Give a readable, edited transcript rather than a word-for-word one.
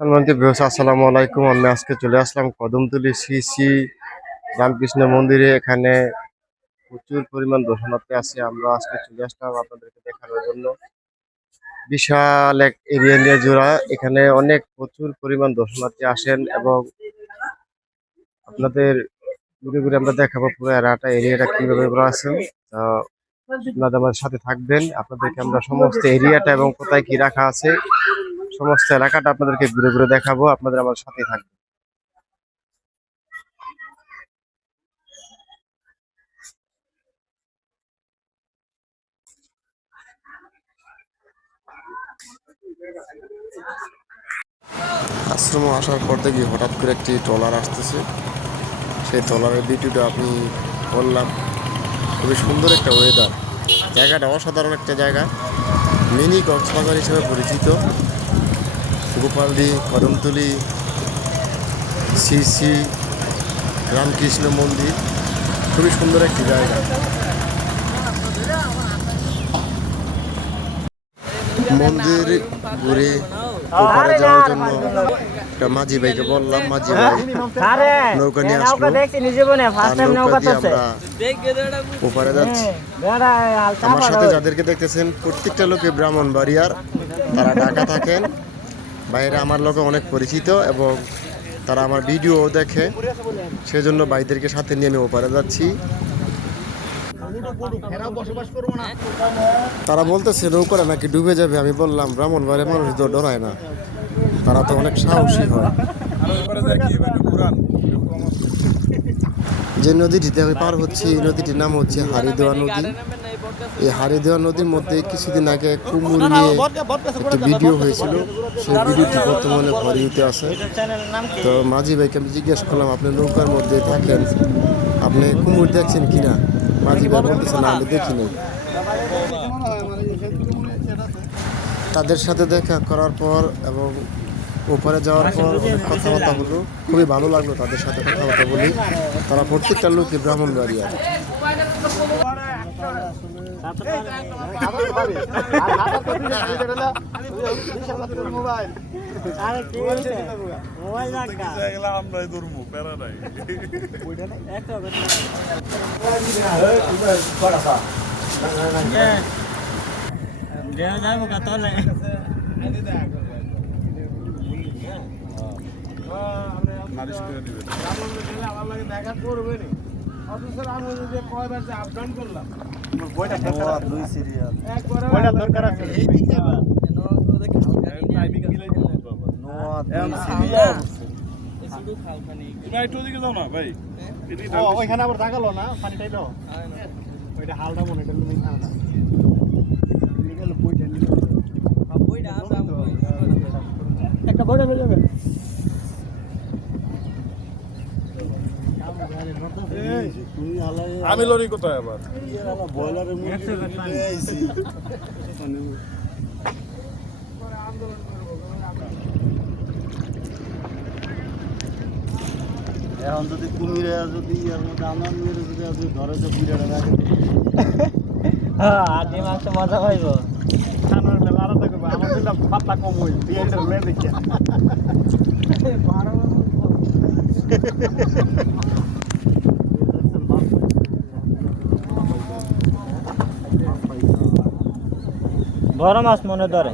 আসসালামু আলাইকুম। আমি আজকে চলে আসলাম কদমতলী শ্রী শ্রী রামকৃষ্ণ মন্দিরে। এখানে প্রচুর পরিমাণ দর্শনার্থী আছে। আমরা আজকে চলে আসলাম আপনাদেরকে দেখানোর জন্য। বিশাল এক এরিয়া নিয়ে জোড়া, এখানে অনেক প্রচুর পরিমাণ দর্শনার্থী আসেন এবং আপনাদের ঘুরে ঘুরে আমরা দেখাবো পুরো এরিয়াটা কিভাবে করা আছে। তো আপনাদের আমাদের সাথে থাকবেন, আপনাদেরকে আমরা সমস্ত এরিয়াটা এবং কোথায় কি রাখা আছে সমস্ত এলাকাটা আপনাদেরকে ঘুরে ঘুরে দেখাবো। আপনাদের আমার সাথে থাকবেন। আশ্রমে আসার পর দেখি হঠাৎ করে একটি ট্রলার আসতেছে। সেই ট্রলারের ভিডিওটা আপনি করলাম। খুবই সুন্দর একটা ওয়েদার, জায়গাটা অসাধারণ একটা জায়গা, মিনি কক্সবাজার হিসেবে পরিচিত। গোপালদি, কদমতলী, শ্রী শ্রী রামকৃষ্ণ মন্দির, খুবই সুন্দর একটি জায়গা। মন্দির ঘুরে ওপারে যাওয়ার জন্য একটা মাঝি ভাইকে বললাম, মাঝি ভাই নৌকা নিয়ে আসলো। নৌকা দিয়ে আমরা ওপারে যাচ্ছি। আমার সাথে যাদেরকে দেখতেছেন প্রত্যেকটা লোকে ব্রাহ্মণবাড়িয়ার, তারা ঢাকা থাকেন। বাইরে আমার লোকে অনেক পরিচিত এবং তারা আমার ভিডিও দেখে, সেজন্য ভাইদেরকে সাথে নিয়ে আমি ওপারে যাচ্ছি। তারা বলতেছে নৌকাটা নাকি ডুবে যাবে। আমি বললাম ব্রাহ্মণবাড়িয়ার মানুষ তো ডরায় না, তারা তো অনেক সাহসী হয়। যে নদীটিতে আমি পার হচ্ছি, এই নদীটির নাম হচ্ছে হারিদোয়া নদী। এই হারিদোয়া নদীর মধ্যে কিছুদিন আগে কুমুর নিয়ে একটি ভিডিও হয়েছিল, সেই ভিডিওটি বর্তমানে ভরিতে আছে। তো মাঝি ভাইকে আমি জিজ্ঞেস করলাম, আপনি নৌকার মধ্যে থাকেন, আপনি কুমুর দেখছেন কিনা? মাঝি ভাই বলতেছে না, আমি দেখিনি। তাদের সাথে দেখা করার পর এবং ওপারে যাওয়ার পর অনেক কথাবার্তা হলো, খুবই ভালো লাগলো তাদের সাথে কথাবার্তা বলি। তারা প্রত্যেকটা লোকই ব্রাহ্মণবাড়িয়া। দেখা করবে নি, অথচ আমি যে কয়বার যে আপডাউন করলাম বইটা দুই সিরিয়াল বইটা দরকার আছে। এই দিক যাবা কেন ওদের টাইমিং মিলাই দিলাম বাবা দুই সিরিয়াল শুধু খাল পানি। তুমি একটু ওদিকে যাও না ভাই, ও ওইখানে আবার দাগালো না পানি টাইলো ওইটা হালটা মনে করলো নি হালটা নিগেল বইটা নিল বইটা আমরা একটা বইটা হয়ে যাবে। আমি লরি কোথায় আবার বয়লারের এখন যদি কুমিরে যদি আমার মেয়ের যদি ঘরে যে বুড়াটা রাখে আর মাংস মজা পাইব খানোর বেলা আলাদা করবো। আমার দিলাম পাতলা কম হই দেখি বড় মাছ মনে ধরে।